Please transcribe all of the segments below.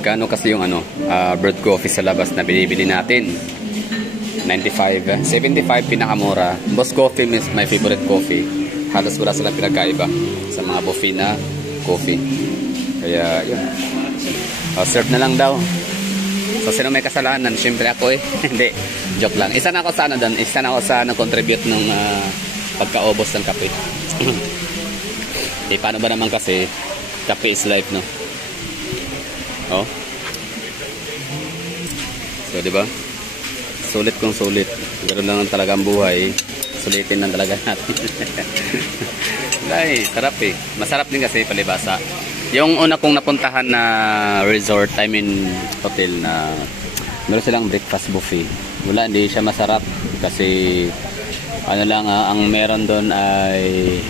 Magkano kasi yung brewed coffee sa labas na binibili natin? 95, 75 pinakamura. Boss Coffee is my favorite coffee. Halos wala silang pinagkaiba sa mga buffet na coffee. Kaya yun. Serve na lang daw. So sino may kasalanan? Siyempre ako eh. Hindi, joke lang. Isa na ako sa doon. Isa na ako sa nag-contribute ng pagkaubos ng kape. Paano ba naman kasi kape is life, no? Oh. So, di ba? Sulit kung sulit. Ganoon lang talaga ang buhay. Sulitin lang talaga natin. Ay, sarap eh. Masarap din kasi palibasa. Yung una kong napuntahan na resort, I mean hotel na meron silang breakfast buffet. Wala, hindi siya masarap kasi ano lang, ang meron doon ay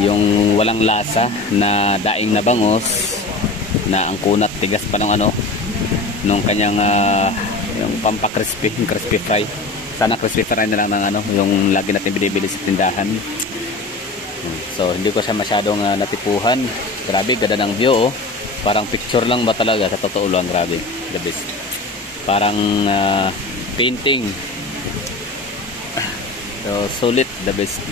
yung walang lasa na daing na bangos na ang kunat tigas pa ng nung kanyang yung crispy fry. Sana crispy fry na lang ng yung lagi natin binibili sa tindahan. So hindi ko siya masyadong natipuhan. Grabe, ganda ng view oh. Parang picture lang ba talaga, sa totoo lang, grabe. The best. Parang painting. So sulit, the best.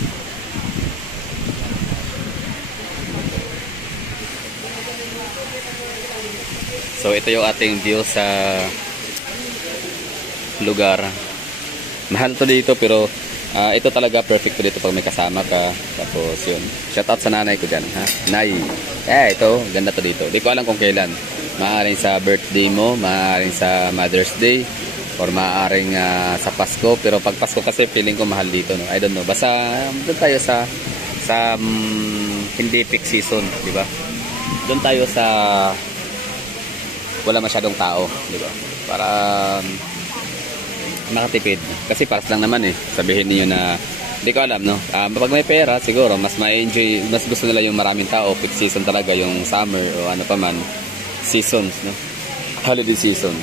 So ito yung ating view sa lugar. Mahal to dito pero ito talaga perfect to dito pag may kasama ka. Tapos yun. Shoutout sa nanay ko dyan. Ha? Nay. Ito. Ganda to dito. Di ko alam kung kailan. Maaaring sa birthday mo. Maaaring sa Mother's Day. Or maaaring sa Pasko. Pero pag Pasko kasi feeling ko mahal dito. No? I don't know. Basta doon tayo sa hindi peak season. Di ba? Doon tayo sa wala masyadong tao, di ba? Para makatipid. Kasi paras lang naman eh. Sabihin niyo na hindi ko alam, no? Pag may pera, siguro mas ma-enjoy, mas gusto nila yung maraming tao, peak season talaga, yung summer o ano pa man, seasons, no? Holiday season.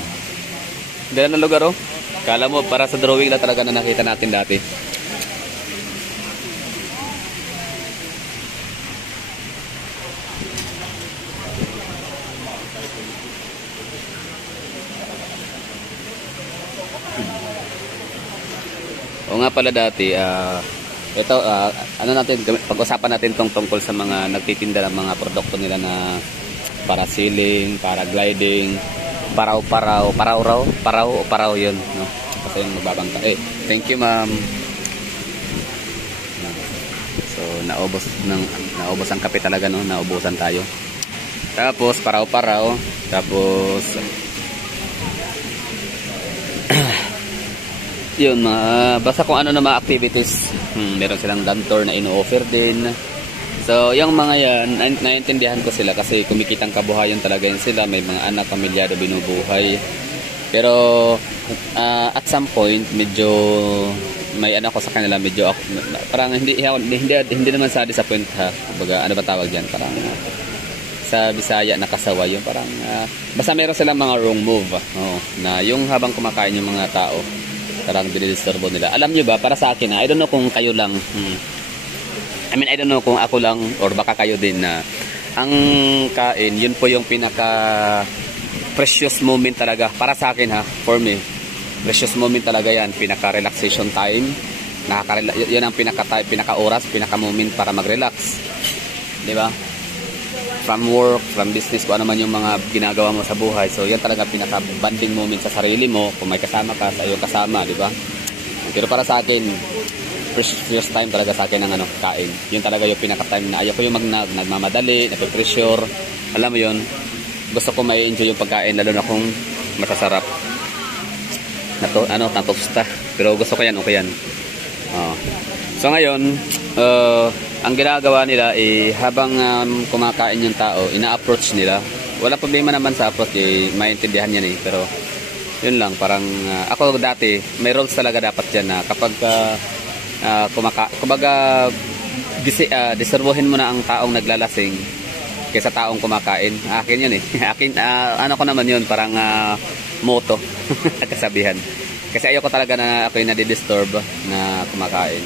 Ganda ng lugar, oh. Kala mo para sa drawing na talaga na nakita natin dati. O nga pala dati, ito, natin, pag-usapan natin tungkol sa mga nagtitinda ng mga produkto nila na para sailing, para gliding, paraw yun, no? Kasi yung magbabangka. Thank you ma'am. So, naubos ang kape talaga, no? Naubusan tayo. Tapos, paraw, tapos yun, basta kung ano na mga activities. Meron silang dantor na ino-offer din. So, yung mga yan, naiintindihan ko sila kasi kumikitang kabuhayan talaga yun sila. May mga anak, pamilyado, binubuhay. Pero, at some point, medyo may anak ko sa kanila, medyo parang hindi naman sa disappoint ha. Kumbaga, ano ba tawag dyan? Parang sa Bisaya, nakasawa yun. Parang, basta meron silang mga wrong move. Na yung habang kumakain yung mga tao, parang dinidisturbo nila. Alam nyo ba, para sa akin, I don't know kung kayo lang, I don't know kung ako lang or baka kayo din na ang kain, yun po yung pinaka precious moment talaga. Para sa akin ha, for me, precious moment talaga yan. Pinaka relaxation time. Yan ang pinaka oras, pinaka moment para mag-relax. Diba? From work, from business, kung ano man yung mga ginagawa mo sa buhay. So, yan talaga pinaka-banding moment sa sarili mo. Kung may kasama ka, sa iyong kasama, di ba? Pero para sa akin, first time talaga sa akin ang kain. Yun talaga yung pinaka-time na ayaw ko yung nagmamadali, napipressure. Alam mo yun, gusto ko may enjoy yung pagkain, lalo na kung masasarap. Natusta. Pero gusto ko yan, okay yan. So, ngayon, ang ginagawa nila habang kumakain yung tao, ina-approach nila. Wala problema naman sa approach, maintindihan yan pero yun lang, parang ako dati, may rules talaga dapat dyan na kapag diserbuhin mo na ang taong naglalasing kaysa taong kumakain. Akin yun akin, ko naman yun, parang motto, kasabihan. Kasi ayoko talaga na ako yung nadidisturb na kumakain.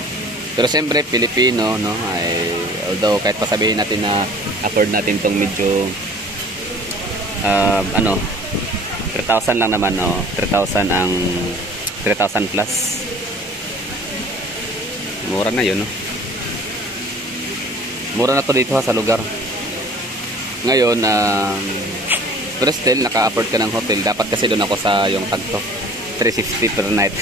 Pero siyempre, Pilipino, no? Although kahit pasabihin natin na afford natin itong medyo ano, 3,000 lang naman, oh. 3,000 ang 3,000 plus. Mura na 'yun, no. Mura na to dito sa lugar. Ngayon, pero still naka-afford ka ng hotel. Dapat kasi doon ako sa yung tagto. 360 per night.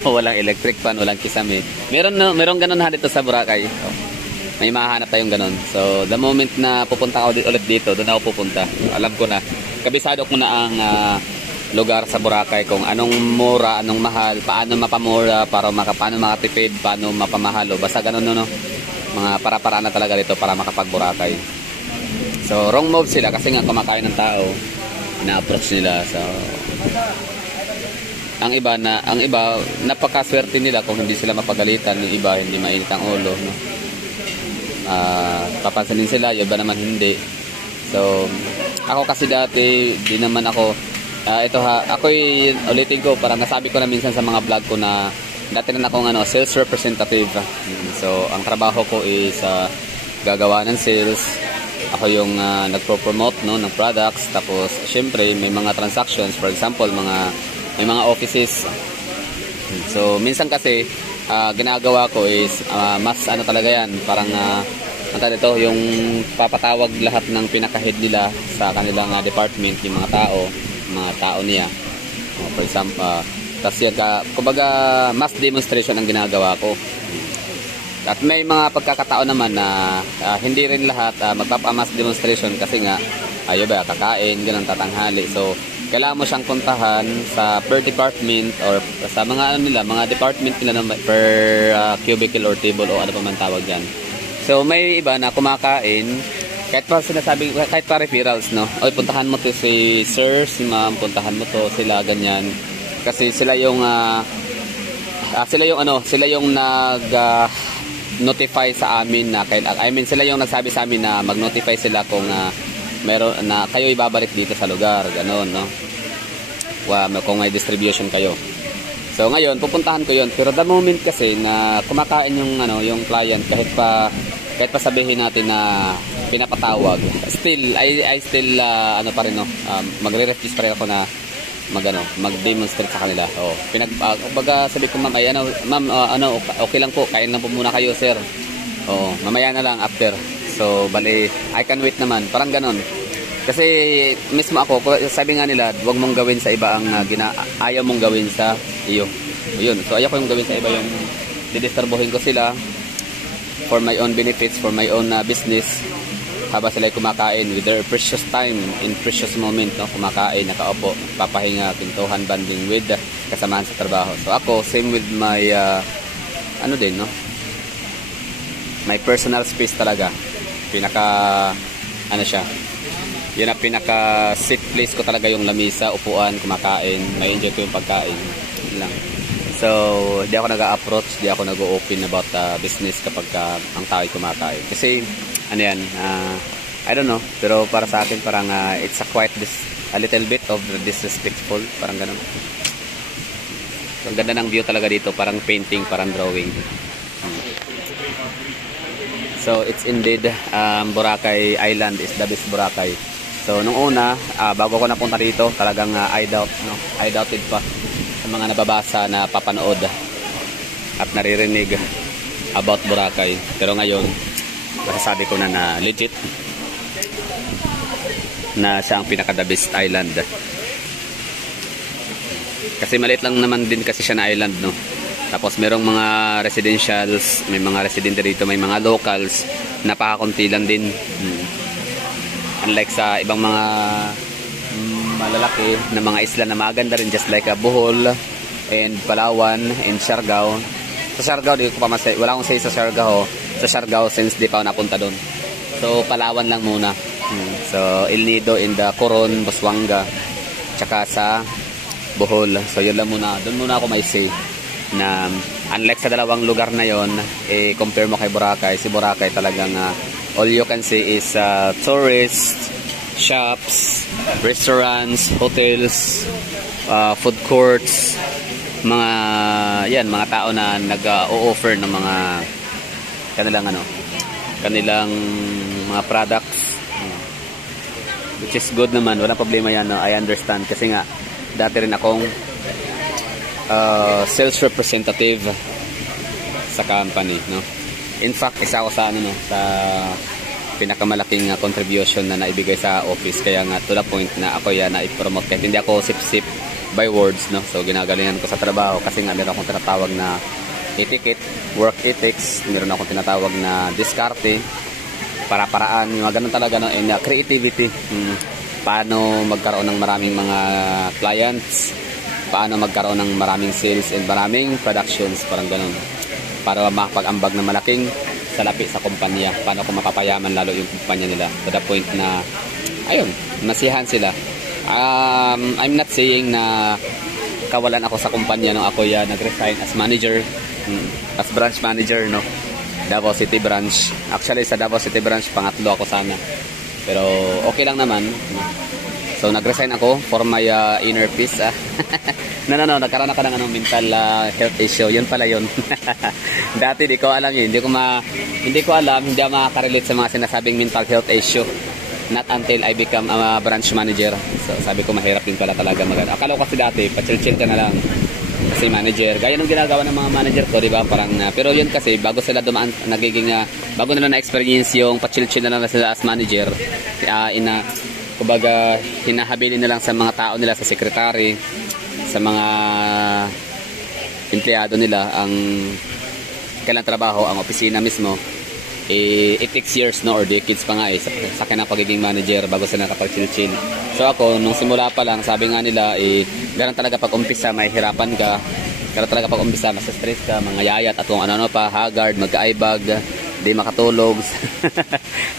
Walang electric fan, walang kisame. Meron ganun ha dito sa Boracay. So, may mahanap tayong ganun. So, the moment na pupunta ako ulit dito, doon ako pupunta. Alam ko na. Kabisado ko na ang lugar sa Boracay kung anong mura, anong mahal, paano mapamura, paano makatipid, paano mapamahalo. Basta ganun, no? Mga para-paraan na talaga dito para makapag-Boracay. So, wrong move sila kasi nga kumakain ng tao. Na-approach nila. So, ang iba napakaswerte nila kung hindi sila mapagalitan, yung iba hindi mainit ang ulo, no? Papansinin sila, yung iba naman hindi. So, ako kasi dati, di naman ako, ako'y ulitin ko, parang nasabi ko na minsan sa mga vlog ko na dati na akong sales representative. So, ang trabaho ko is gagawa ng sales. Ako yung nagpo-promote, no, ng products. Tapos, syempre, may mga transactions. For example, may mga offices. So, minsan kasi, ginagawa ko is, mas talaga yan. Parang, yung papatawag lahat ng pinaka-head nila sa kanilang department, yung mga tao niya. For example, kasi kumbaga, mass demonstration ang ginagawa ko. At may mga pagkakataon naman na hindi rin lahat magpapamass demonstration kasi nga ayaw ba kakain, ganun tatanghali. So, kailangan mo siyang puntahan sa per department or sa mga mga department nila per cubicle or table o ano pa man tawag diyan. So, may iba na kumakain kahit pa referrals, no. Oy, puntahan mo to si sir, si ma'am, puntahan mo to sila ganyan. Kasi sila yung notify sa amin na sila yung nagsabi sa amin na mag-notify sila kung meron na kayo ibabalik dito sa lugar, ganoon, no. Kung may distribution kayo. So ngayon pupuntahan ko 'yon, pero the moment kasi na kumakain yung client kahit pa sabihin natin na pinapatawag, still I still pa rin, no, magre-refuse pa rin ako na mag-demonstrate sa kanila. Oh, baga sabi ko, ma'am, okay lang po, kain lang po muna kayo, sir. Oh, mamaya na lang after. So, bali, I can wait naman. Parang ganon. Kasi mismo ako, sabi nga nila, huwag mong gawin sa iba ang ayaw mong gawin sa iyo. Yun. So, ayaw ko yung gawin sa iba yung didisturbuhin ko sila for my own benefits, for my own business. Habang sila kumakain with their precious time, in precious moment, no, kumakain, nakaupo, papahinga, pintuhan, banding with kasamahan sa trabaho. So ako, same with my no, my personal space talaga. Siya, yun ang pinaka sit place ko talaga, yung lamisa, upuan, kumakain, may enjoy ko yung pagkain. Yun lang. So, di ako nag-approach, di ako nag-open about business kapag ang tao ay kumakain. Kasi I don't know, pero para sa akin parang it's a little bit of disrespectful, parang ganun. So, ang ganda ng view talaga dito, parang painting, parang drawing. So it's indeed Boracay Island is the best Boracay. So nung una, bago ko napunta dito, talagang I doubted pa sa mga nababasa na papanood at naririnig about Boracay. Pero ngayon, masasabi ko na legit na siya ang pinaka-the best island. Kasi maliit lang naman din kasi siya na island, no. Tapos merong mga residentials, may mga residente dito, may mga locals, napakakunti lang din. Unlike sa ibang mga malalaki na mga isla na maganda rin, just like Bohol and Palawan and Siargao. Sa Siargao, di ko pa masay, wala akong say sa Siargao. Sa Siargao since di pa ako napunta doon. So Palawan lang muna. So El Nido in the Coron, Busuanga, tsaka sa Bohol. So yun lang muna. Doon muna ako may say na unlike sa dalawang lugar na yon, compare mo kay Boracay. Si Boracay talagang all you can see is tourists, shops, restaurants, hotels, food courts, mga tao na nag-o-offer ng mga kanilang mga products. which is good naman, walang problema yan, no? I understand kasi nga dati rin akong sales representative sa company, no? In fact, isa ako sa ano, no, sa pinakamalaking contribution na naibigay sa office, kaya nga to the point na ako yan na i-promote kahit hindi ako sip-sip by words, no? So ginagalingan ko sa trabaho kasi nga meron akong tinatawag na etiquette, work ethics, meron akong tinatawag na diskarte, para-paraan, yung ganun talaga, no? And creativity, paano magkaroon ng maraming mga clients, paano magkaroon ng maraming sales and maraming productions, parang ganun, para makapag-ambag ng malaking salapi sa kumpanya, paano kung mapapayaman lalo yung kumpanya nila to the point na ayun, masiyahan sila. I'm not saying na kawalan ako sa kumpanya nung ako nag-resign as manager, as branch manager, no, Davao City branch. Actually sa Davao City branch pangatlo ako sana, pero okay lang naman. So nag-resign ako for my inner peace. No, nagkaroon ako ng mental health issue. Yun pala yun. Dati di ko alam yun. Hindi ko alam, hindi ako makakarelate sa mga sinasabing mental health issue. Not until I become a branch manager. So sabi ko mahirap din pala talaga magana. Akala ko kasi dati pa-chill-chill ka na lang kasi manager. Gaya ng ginagawa ng mga manager ko, di ba? Parang pero yun kasi bago sila dumaan nagiging bago nila na-experience yung pa-chill-chill na lang sila as manager. Kumbaga hinahabilin na lang sa mga tao nila, sa secretary, sa mga empleyado nila ang kailang trabaho, ang opisina mismo. It takes years, no, or decades pa nga sa kanyang pagiging manager bago sila nakapag-chill-chill. So ako, nung simula pa lang, sabi nga nila, gano'n talaga pag umpisa, may hirapan ka. Gano'n talaga pag umpisa, masa-stress ka, mga yayat at kung ano-ano pa, haggard, magka-aibag, di makatulog,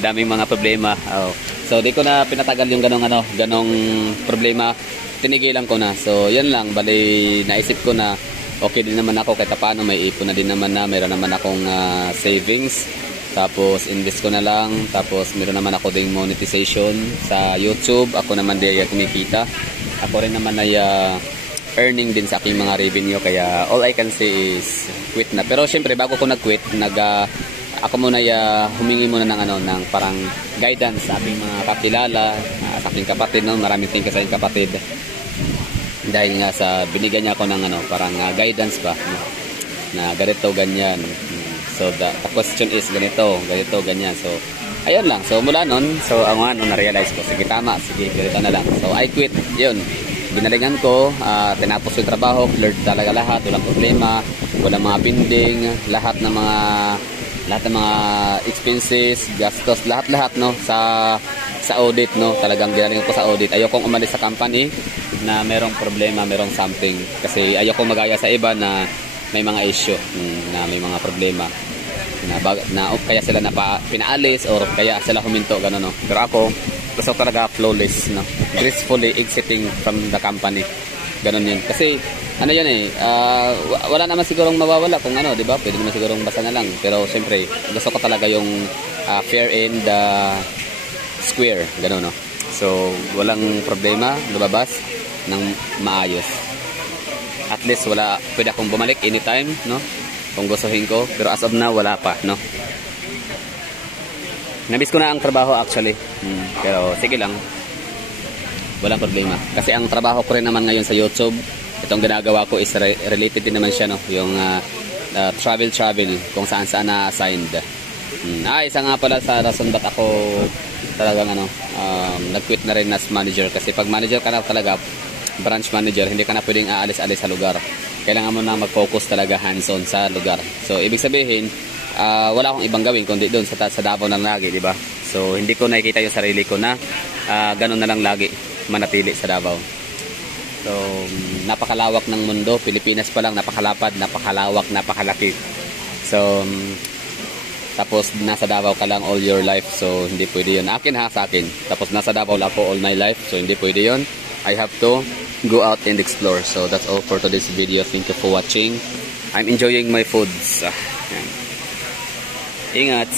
daming mga problema. So di ko na pinatagal yung ganong problema, tinigilan ko na. So yan lang, bali naisip ko na okay din naman ako kahit paano, may ipon na din naman na, mayroon naman akong savings. Tapos invest ko na lang, tapos meron naman ako ding monetization sa YouTube. Ako naman din kumikita. Ako rin naman ay earning din sa aking mga revenue, kaya all I can say is quit na. Pero syempre bago ko nag-quit, ako muna humingi muna ng parang guidance sa aking mga kakilala, sa aking kapatid, no? Maraming thank you sa aking kapatid. Dahil nga sa binigyan niya ako ng parang guidance ba, no? Na ganito, ganyan. So the question is ganito, ganyan. So ayun lang. So mula nun, so na-realize ko, sige tama, sige ganito na lang. So I quit, yun. Ginalingan ko, tinapos yung trabaho, cleared talaga lahat, walang problema, walang mga pending, lahat ng mga expenses, gastos, lahat no, sa audit, no. Talagang ginalingan ko sa audit. Ayokong umalis sa company na merong problema, merong something. Kasi ayokong magaya sa iba na may mga issue, na may mga problema. Na kaya sila pinaalis or kaya sila huminto, gano'n, no. Pero ako, gusto talaga flawless, no, gracefully exiting from the company, gano'n yun. Kasi yun wala naman sigurong mawawala kung di ba, pwede naman sigurong basa na lang. Pero siyempre gusto ko talaga yung fair and square, gano'n, no. So walang problema, lumabas ng maayos. At least pwede akong bumalik anytime, no, kung gustuhin ko. Pero as of now, wala pa, no. Namiss ko na ang trabaho actually. Pero sige lang, walang problema. Kasi ang trabaho ko rin naman ngayon sa YouTube, itong ginagawa ko is related din naman siya, no, yung travel kung saan na-assigned. Isa nga pala sa rason ba't ako talagang nag-quit na rin as manager. Kasi pag manager ka na talaga, branch manager, hindi ka na pwedeng aalis-alis sa lugar. Kailangan mo na mag-focus talaga hands-on sa lugar. So ibig sabihin, wala akong ibang gawin kundi doon sa Davao lang lagi, di ba? So hindi ko nakikita yung sarili ko na ganun na lang lagi manatili sa Davao. So napakalawak ng mundo, Pilipinas pa lang napakalapad, napakalawak, napakalaki. So tapos nasa Davao ka lang all your life, so hindi pwede yun. Sa akin. Tapos nasa Davao lang ako all my life, so hindi pwede yun. I have to go out and explore. So that's all for today's video. Thank you for watching. I'm enjoying my foods. Ingat.